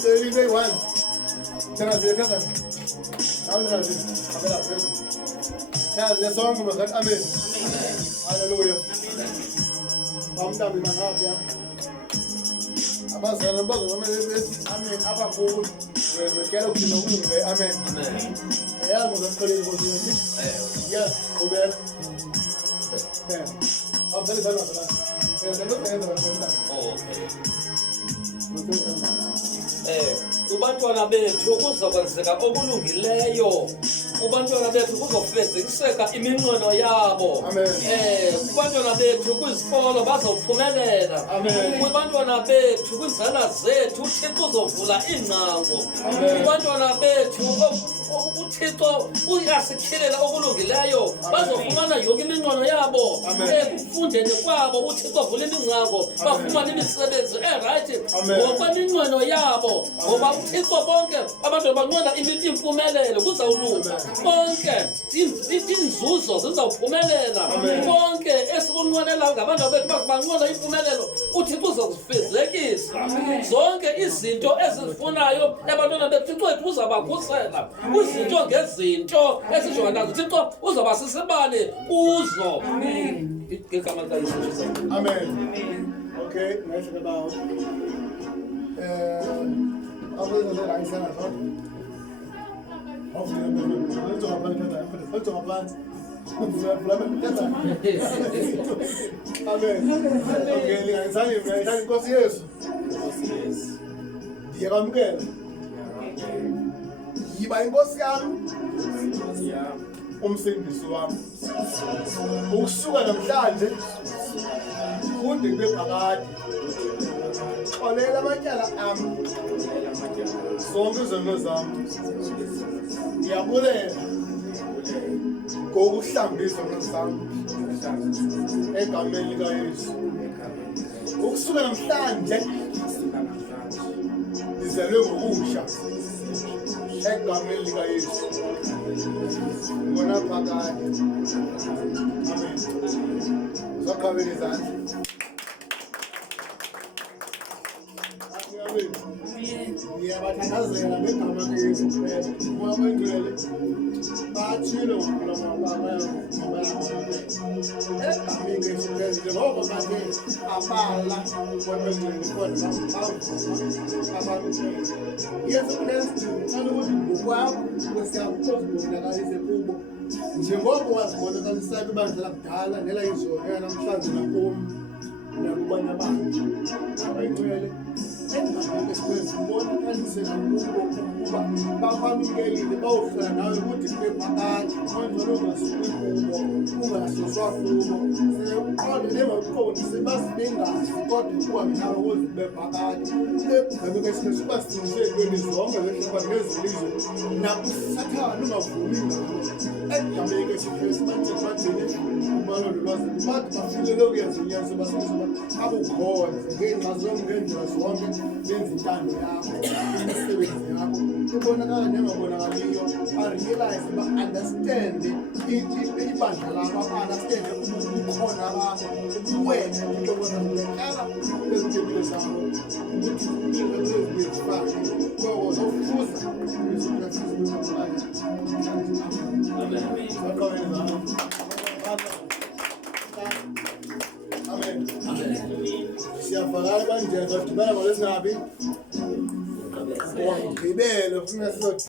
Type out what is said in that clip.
Day one. Tena ziyekhaza. Awunazi. Abela phezulu. Yazi lesonke bazathi amen. Hallelujah. Bamdambi mangapi ya. Abazana bazomele bethi amen abakhulu. Ngiyacela ukugcina kulunge amen. Amen. Yazi ngizaqhela inkosi yami. Yes, ubeka. Abdala sana sana. Oh, okay. Kubantwana bethu kuzokwenzeka okulungileyo. Kubantwana bethu kuzofezekiseka iminqweno yabo. Kubantwana bethu kwizikolo bazophumelela. Kubantwana bethu kwizala zethu uThixo uzovula iingcango. Kubantwana bethu uThixo uyasikhilela okulungileyo. Bazofumana yonke iminqweno yabo. Ekufundeni kwabo uThixo uvula iingcango. Bafumana imisebenzi right ngokweminqweno yabo. Ngoba uThixo bonke abantu banqwela impumelelo kuzawulunga. Bonke inzuzo zizawuphumelela. Bonke esikunqwenela ngabantu bethu bazibanqwela impumelelo uThixo uzazifezekisa. Zonke izinto ezifunayo ebantwana bethu uThixo uzabakhusela. Izinto ngezinto esijongana nazo uThixo uzabasisibane kuzo. Amen. Igama lika Yesu. Amen. Okay, nice about other than that I said I thought yiba inkosi yami umsindisi wami ukusuka namhlanje kude kube phakade xolela amatyala ami zonke izono zami ngiyabulela ngokuhlamba izono zami egameni likaYesu ukusuka namhlanje ngizelwe ngokusha egameni likaYesu ngona phakade. Amen. Uzaqhabela izandla. Ngiyabathandazela ngegama likaYesu Kristu ngoba bengcwele bathile ngomlomo wabo egameni likaYesu Kristu ngoba bathe abala kwabengcwele khona abantu Yesu Kristu ukuthi ngokwakho kwesiyakubonakalise kubo njengoba wazibonakalisela ibandla lakudala nelayizolo namhlanje nakubo nakubanye abantu abayingcwele engabe esibonakalise nakubo ukuba bakwamkelile bawufika nawe ukuthi kube phakade konjalo ungasuki kubo ungasoswa kubo seqonde nemakuqondi sebazibengazi kodwa kuba nawe uzibhe phakade egabe kwesikhathi basinishe kweni zonke lehlaba nezilizwe nakusathana ungavumi ngawo egameni kwesikhathi bathele ubalolo lwazi bathi bafile ukuyenza inyazo basinizwa abukhona ngenxa zongendlela zonke benza intando yakho imisebenzi yakho ibonakala nengabonakaliyo realize ba-understand ibandla lakho ba-understand ubukhona bakho wena utokozakala ezintempilo zakho ukuthi ingazifake koko zokufuza Amen. Siyavakala kanjani sadibana ngolwesinabi? Owagqibele ufuna